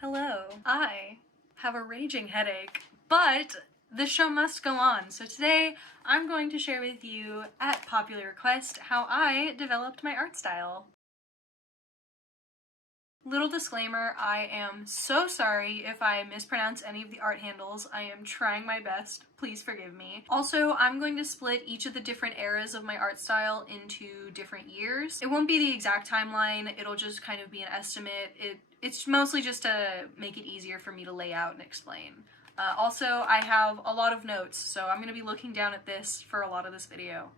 Hello. I have a raging headache, but the show must go on. So today I'm going to share with you, at popular request, how I developed my art style. Little disclaimer, I am so sorry if I mispronounce any of the art handles. I am trying my best. Please forgive me. Also, I'm going to split each of the different eras of my art style into different years. It won't be the exact timeline, it'll just kind of be an estimate. It's mostly just to make it easier for me to lay out and explain. Also, I have a lot of notes, so I'm going to be looking down at this for a lot of this video.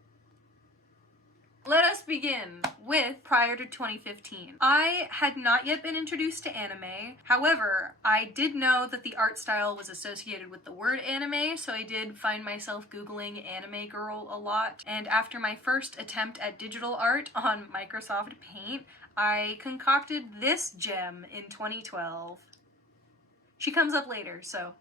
Let us begin with prior to 2015. I had not yet been introduced to anime. However, I did know that the art style was associated with the word anime, so I did find myself Googling anime girl a lot. And after my first attempt at digital art on Microsoft Paint, I concocted this gem in 2012. She comes up later, so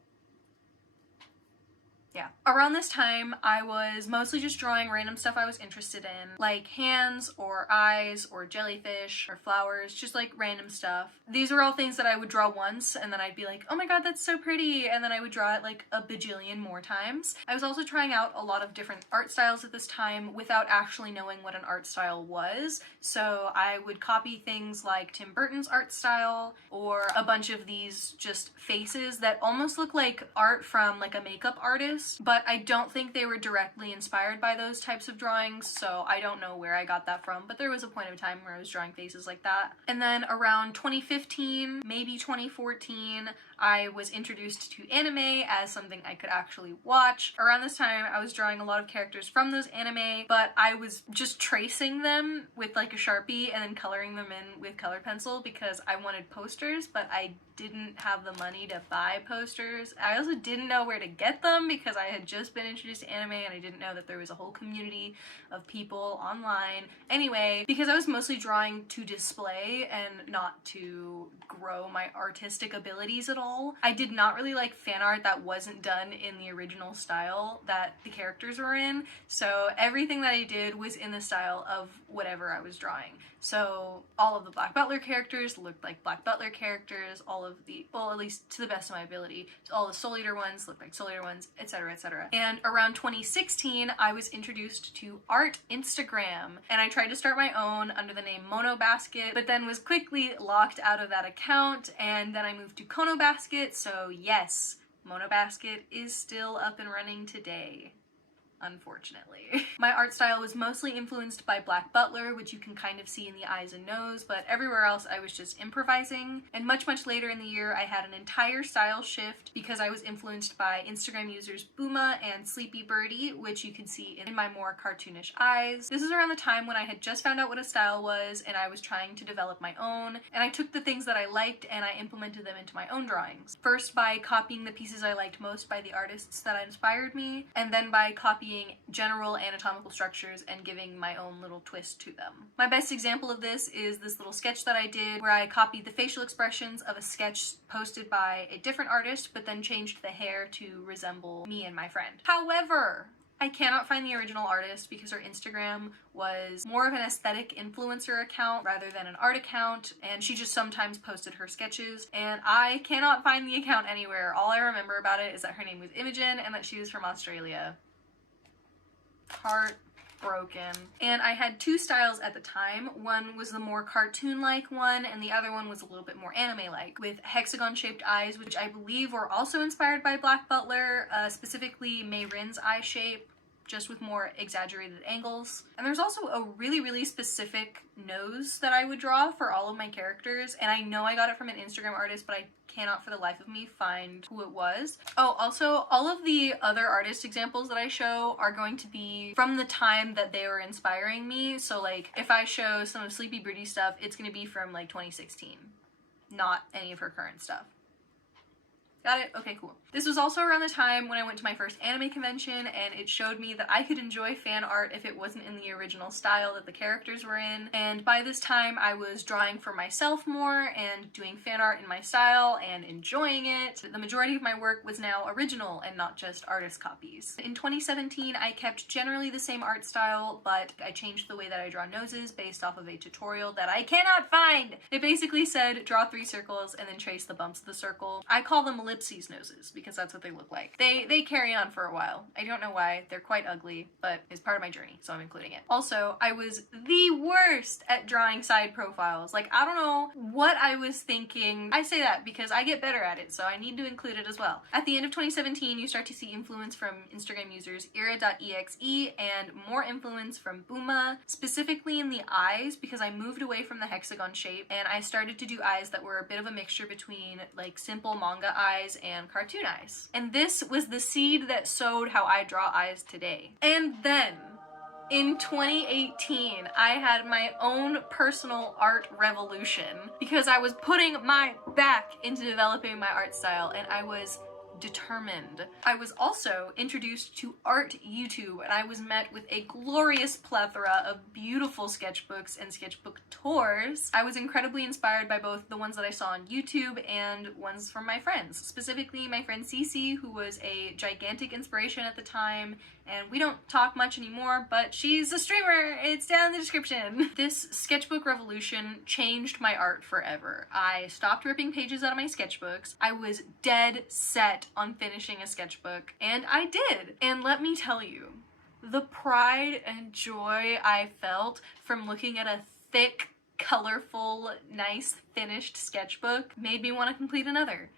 yeah. Around this time, I was mostly just drawing random stuff I was interested in, like hands or eyes or jellyfish or flowers, just like random stuff. These were all things that I would draw once and then I'd be like, oh my god, that's so pretty, and then I would draw it like a bajillion more times. I was also trying out a lot of different art styles at this time without actually knowing what an art style was, so I would copy things like Tim Burton's art style or a bunch of these just faces that almost look like art from like a makeup artist. But I don't think they were directly inspired by those types of drawings, so I don't know where I got that from, but there was a point of time where I was drawing faces like that. And then around 2015, maybe 2014, I was introduced to anime as something I could actually watch. Around this time, I was drawing a lot of characters from those anime, but I was just tracing them with like a Sharpie and then coloring them in with colored pencil because I wanted posters, but I didn't have the money to buy posters. I also didn't know where to get them because I had just been introduced to anime and I didn't know that there was a whole community of people online. Anyway, because I was mostly drawing to display and not to grow my artistic abilities at all, I did not really like fan art that wasn't done in the original style that the characters were in, so everything that I did was in the style of whatever I was drawing. So all of the Black Butler characters looked like Black Butler characters, all of the, well, at least to the best of my ability, all the Soul Eater ones looked like Soul Eater ones, etc, etc. And around 2016, I was introduced to art Instagram, and I tried to start my own under the name Mono Basket, but then was quickly locked out of that account, and then I moved to Kono Basket, so yes, Mono Basket is still up and running today. Unfortunately. My art style was mostly influenced by Black Butler, which you can kind of see in the eyes and nose, but everywhere else I was just improvising. And much later in the year, I had an entire style shift because I was influenced by Instagram users Booma and Sleepy Birdie, which you can see in my more cartoonish eyes. This is around the time when I had just found out what a style was and I was trying to develop my own, and I took the things that I liked and I implemented them into my own drawings. First by copying the pieces I liked most by the artists that inspired me, and then by copying general anatomical structures and giving my own little twist to them. My best example of this is this little sketch that I did where I copied the facial expressions of a sketch posted by a different artist but then changed the hair to resemble me and my friend. However, I cannot find the original artist because her Instagram was more of an aesthetic influencer account rather than an art account, and she just sometimes posted her sketches, and I cannot find the account anywhere. All I remember about it is that her name was Imogen and that she was from Australia. Heartbroken. And I had two styles at the time. One was the more cartoon-like one, and the other one was a little bit more anime-like, with hexagon-shaped eyes, which I believe were also inspired by Black Butler, specifically Mei Rin's eye shape, just with more exaggerated angles. And there's also a really specific nose that I would draw for all of my characters, and I know I got it from an Instagram artist, but I cannot for the life of me find who it was. Oh, also, all of the other artist examples that I show are going to be from the time that they were inspiring me, so like if I show some of Sleepy Birdie stuff, it's gonna be from like 2016, not any of her current stuff. Got it? Okay, cool. This was also around the time when I went to my first anime convention, and it showed me that I could enjoy fan art if it wasn't in the original style that the characters were in. And by this time, I was drawing for myself more and doing fan art in my style and enjoying it. The majority of my work was now original and not just artist copies. In 2017, I kept generally the same art style, but I changed the way that I draw noses based off of a tutorial that I cannot find. It basically said draw 3 circles and then trace the bumps of the circle. I call them ellipses noses because that's what they look like. They carry on for a while. I don't know why. They're quite ugly, but it's part of my journey, so I'm including it. Also, I was the worst at drawing side profiles. Like, I don't know what I was thinking. I say that because I get better at it, so I need to include it as well. At the end of 2017, you start to see influence from Instagram users era.exe and more influence from Booma, specifically in the eyes, because I moved away from the hexagon shape and I started to do eyes that were a bit of a mixture between like simple manga eyes and cartoon eyes. And this was the seed that sowed how I draw eyes today. And then in 2018, I had my own personal art revolution because I was putting my back into developing my art style, and I was determined. I was also introduced to art YouTube, and I was met with a glorious plethora of beautiful sketchbooks and sketchbook tours. I was incredibly inspired by both the ones that I saw on YouTube and ones from my friends, specifically my friend Cece, who was a gigantic inspiration at the time, and we don't talk much anymore, but she's a streamer. It's down in the description. This sketchbook revolution changed my art forever. I stopped ripping pages out of my sketchbooks. I was dead set on finishing a sketchbook, and I did. And let me tell you, the pride and joy I felt from looking at a thick, colorful, nice, finished sketchbook made me want to complete another.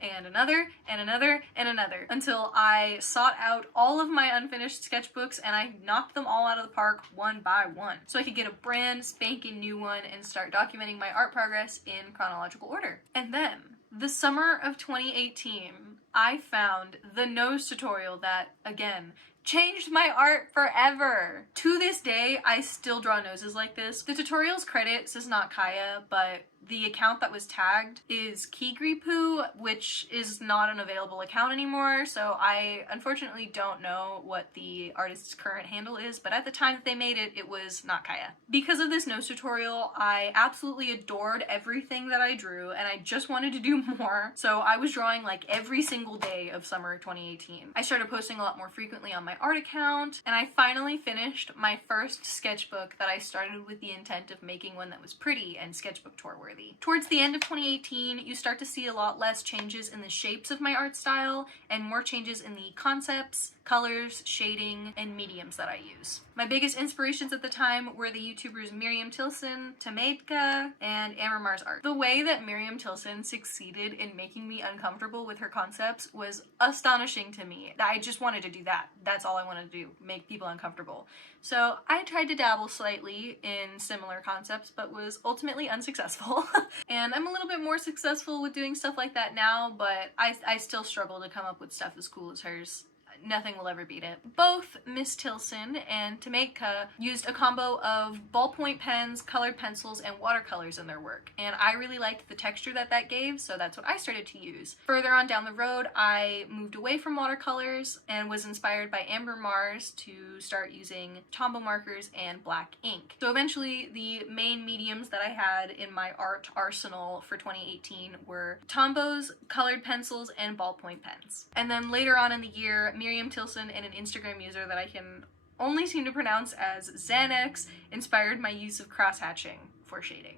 And another, and another, and another, until I sought out all of my unfinished sketchbooks and I knocked them all out of the park one by one, so I could get a brand spanking new one and start documenting my art progress in chronological order. And then, the summer of 2018, I found the nose tutorial that, again, changed my art forever. To this day, I still draw noses like this. The tutorial's credit says not Kaya, but the account that was tagged is Kigripu, which is not an available account anymore, so I unfortunately don't know what the artist's current handle is, but at the time that they made it, it was not Kaya. Because of this nose tutorial, I absolutely adored everything that I drew, and I just wanted to do more, so I was drawing like every single day of summer 2018. I started posting a lot more frequently on my art account, and I finally finished my first sketchbook that I started with the intent of making one that was pretty and sketchbook tour worthy. Towards the end of 2018, you start to see a lot less changes in the shapes of my art style and more changes in the concepts, colors, shading, and mediums that I use. My biggest inspirations at the time were the YouTubers Miriam Tilson, Tametka, and Amber Mars Art. The way that Miriam Tilson succeeded in making me uncomfortable with her concepts was astonishing to me. I just wanted to do that. That's all I wanted to do, make people uncomfortable. So I tried to dabble slightly in similar concepts, but was ultimately unsuccessful. And I'm a little bit more successful with doing stuff like that now, but I still struggle to come up with stuff as cool as hers. Nothing will ever beat it. Both Miss Tilson and Tametka used a combo of ballpoint pens, colored pencils, and watercolors in their work, and I really liked the texture that that gave, so that's what I started to use. Further on down the road, I moved away from watercolors and was inspired by Amber Mars to start using Tombow markers and black ink. So eventually, the main mediums that I had in my art arsenal for 2018 were Tombows, colored pencils, and ballpoint pens. And then later on in the year, Miriam Tilson and an Instagram user that I can only seem to pronounce as Xanax inspired my use of cross-hatching for shading.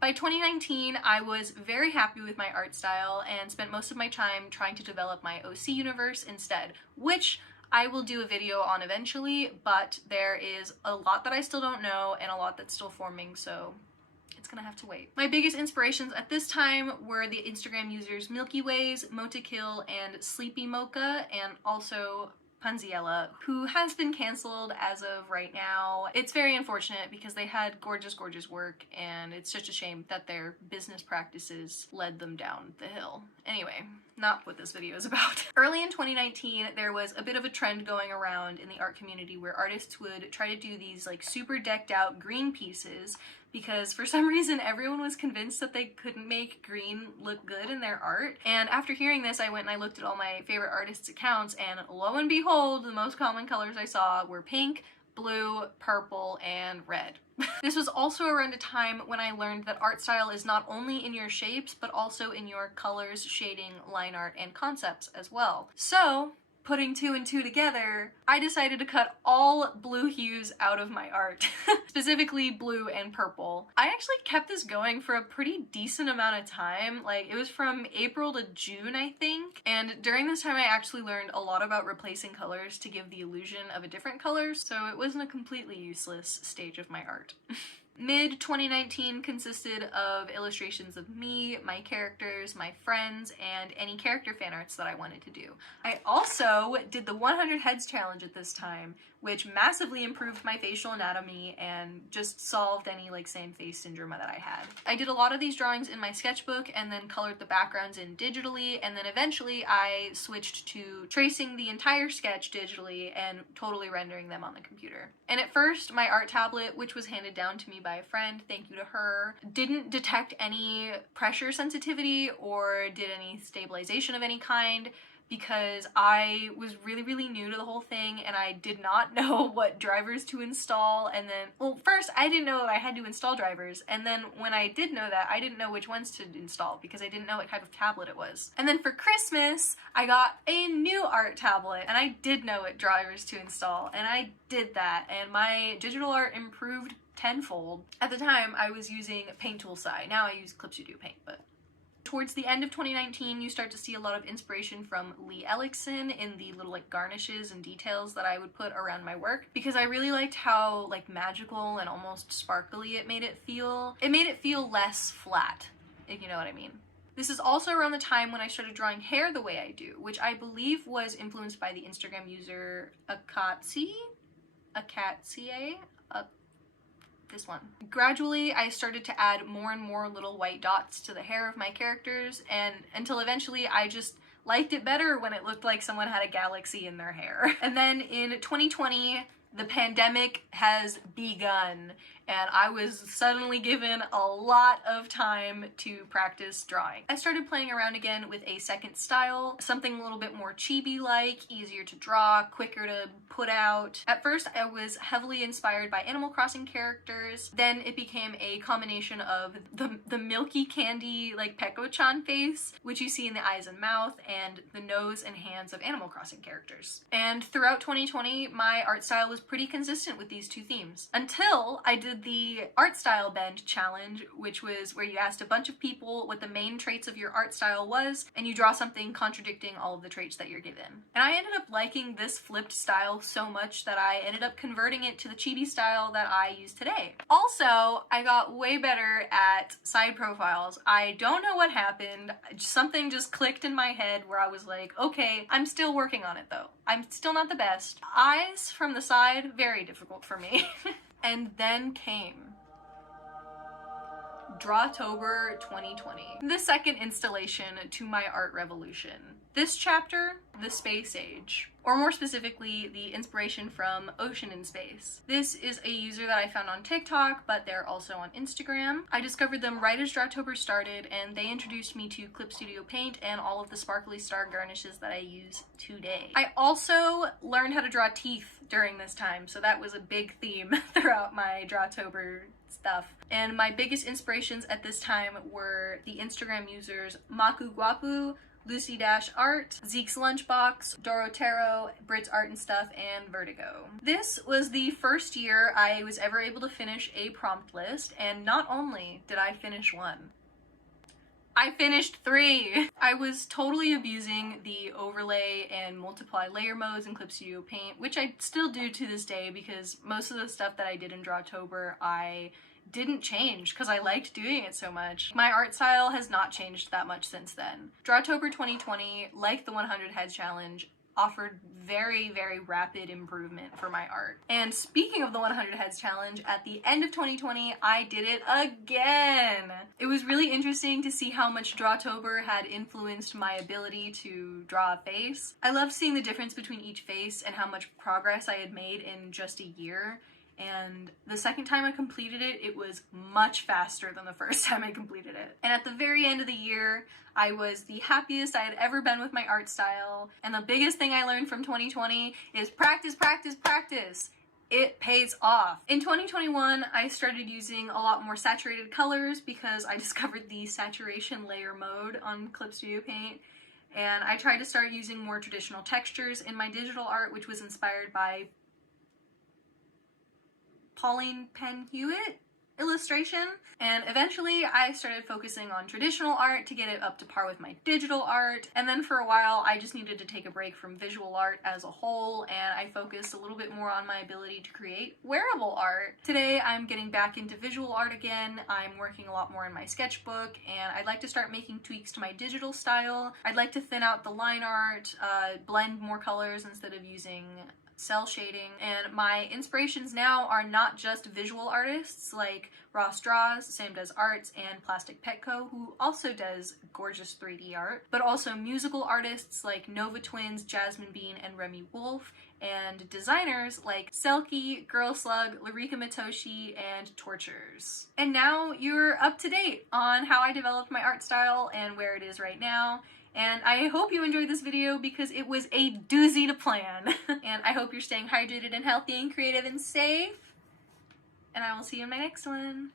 By 2019, I was very happy with my art style and spent most of my time trying to develop my OC universe instead, which I will do a video on eventually, but there is a lot that I still don't know and a lot that's still forming, so it's gonna have to wait. My biggest inspirations at this time were the Instagram users Milky Ways, Motakill, and Sleepy Mocha, and also Punziella, who has been canceled as of right now. It's very unfortunate because they had gorgeous, gorgeous work, and it's such a shame that their business practices led them down the hill. Anyway, not what this video is about. Early in 2019, there was a bit of a trend going around in the art community where artists would try to do these like super decked out green pieces because for some reason everyone was convinced that they couldn't make green look good in their art. And after hearing this, I went and I looked at all my favorite artists' accounts, and lo and behold, the most common colors I saw were pink, blue, purple, and red. This was also around a time when I learned that art style is not only in your shapes, but also in your colors, shading, line art, and concepts as well. So, putting two and two together, I decided to cut all blue hues out of my art, specifically blue and purple. I actually kept this going for a pretty decent amount of time. Like, it was from April to June, I think, and during this time I actually learned a lot about replacing colors to give the illusion of a different color, so it wasn't a completely useless stage of my art. Mid-2019 consisted of illustrations of me, my characters, my friends, and any character fan arts that I wanted to do. I also did the 100 Heads challenge at this time, which massively improved my facial anatomy and just solved any like same face syndrome that I had. I did a lot of these drawings in my sketchbook and then colored the backgrounds in digitally, and then eventually I switched to tracing the entire sketch digitally and totally rendering them on the computer. And at first, my art tablet, which was handed down to me by a friend, thank you to her, didn't detect any pressure sensitivity or did any stabilization of any kind, because I was really new to the whole thing and I did not know what drivers to install. And then, well, first I didn't know that I had to install drivers, and then when I did know that, I didn't know which ones to install because I didn't know what type of tablet it was. And then for Christmas, I got a new art tablet and I did know what drivers to install, and I did that, and my digital art improved tenfold. At the time, I was using Paint Tool Sai. Now I use Clip Studio Paint, but towards the end of 2019, you start to see a lot of inspiration from Lee Ellickson in the little like garnishes and details that I would put around my work, because I really liked how like magical and almost sparkly it made it feel. It made it feel less flat, if you know what I mean. This is also around the time when I started drawing hair the way I do, which I believe was influenced by the Instagram user Akatsie? This one. Gradually, I started to add more and more little white dots to the hair of my characters, and until eventually I just liked it better when it looked like someone had a galaxy in their hair. And then in 2020, the pandemic has begun, and I was suddenly given a lot of time to practice drawing. I started playing around again with a second style, something a little bit more chibi-like, easier to draw, quicker to put out. At first, I was heavily inspired by Animal Crossing characters. Then it became a combination of the milky candy, like Peko-chan face, which you see in the eyes and mouth, and the nose and hands of Animal Crossing characters. And throughout 2020, my art style was pretty consistent with these two themes, until I did the art style bend challenge, which was where you asked a bunch of people what the main traits of your art style was, and you draw something contradicting all of the traits that you're given. And I ended up liking this flipped style so much that I ended up converting it to the chibi style that I use today. Also, I got way better at side profiles. I don't know what happened. Something just clicked in my head where I was like, okay, I'm still working on it though. I'm still not the best. Eyes from the side, very difficult for me. And then came Drawtober 2020, the second installation to my art revolution. This chapter, the Space Age, or more specifically, the inspiration from Ocean in Space. This is a user that I found on TikTok, but they're also on Instagram. I discovered them right as Drawtober started, and they introduced me to Clip Studio Paint and all of the sparkly star garnishes that I use today. I also learned how to draw teeth during this time, so that was a big theme throughout my Drawtober stuff. And my biggest inspirations at this time were the Instagram users Maku Guapu, Lucy-Art, Zeke's Lunchbox, Dorotero, Brit's Art and Stuff, and Vertigo. This was the first year I was ever able to finish a prompt list, and not only did I finish one, I finished 3! I was totally abusing the overlay and multiply layer modes in Clip Studio Paint, which I still do to this day because most of the stuff that I did in Drawtober I didn't change because I liked doing it so much. My art style has not changed that much since then. Drawtober 2020, like the 100 Heads challenge, offered very rapid improvement for my art. And speaking of the 100 Heads challenge, at the end of 2020, I did it again! It was really interesting to see how much Drawtober had influenced my ability to draw a face. I loved seeing the difference between each face and how much progress I had made in just a year. and the second time I completed it, it was much faster than the first time I completed it. And at the very end of the year, I was the happiest I had ever been with my art style, and the biggest thing I learned from 2020 is practice, practice, practice. It pays off. In 2021, I started using a lot more saturated colors because I discovered the saturation layer mode on Clip Studio Paint, and I tried to start using more traditional textures in my digital art, which was inspired by Pauline Penn Hewitt illustration. And eventually I started focusing on traditional art to get it up to par with my digital art. And then for a while I just needed to take a break from visual art as a whole, and I focused a little bit more on my ability to create wearable art. Today I'm getting back into visual art again. I'm working a lot more in my sketchbook, and I'd like to start making tweaks to my digital style. I'd like to thin out the line art, blend more colors instead of using cell shading, and my inspirations now are not just visual artists like Ross Draws, Sam Does Arts, and Plastic Petco, who also does gorgeous 3D art, but also musical artists like Nova Twins, Jasmine Bean, and Remy Wolf, and designers like Selkie, Girl Slug, Lirika Matoshi, and Tortures. And now you're up to date on how I developed my art style and where it is right now. And I hope you enjoyed this video because it was a doozy to plan. And I hope you're staying hydrated and healthy and creative and safe. And I will see you in my next one.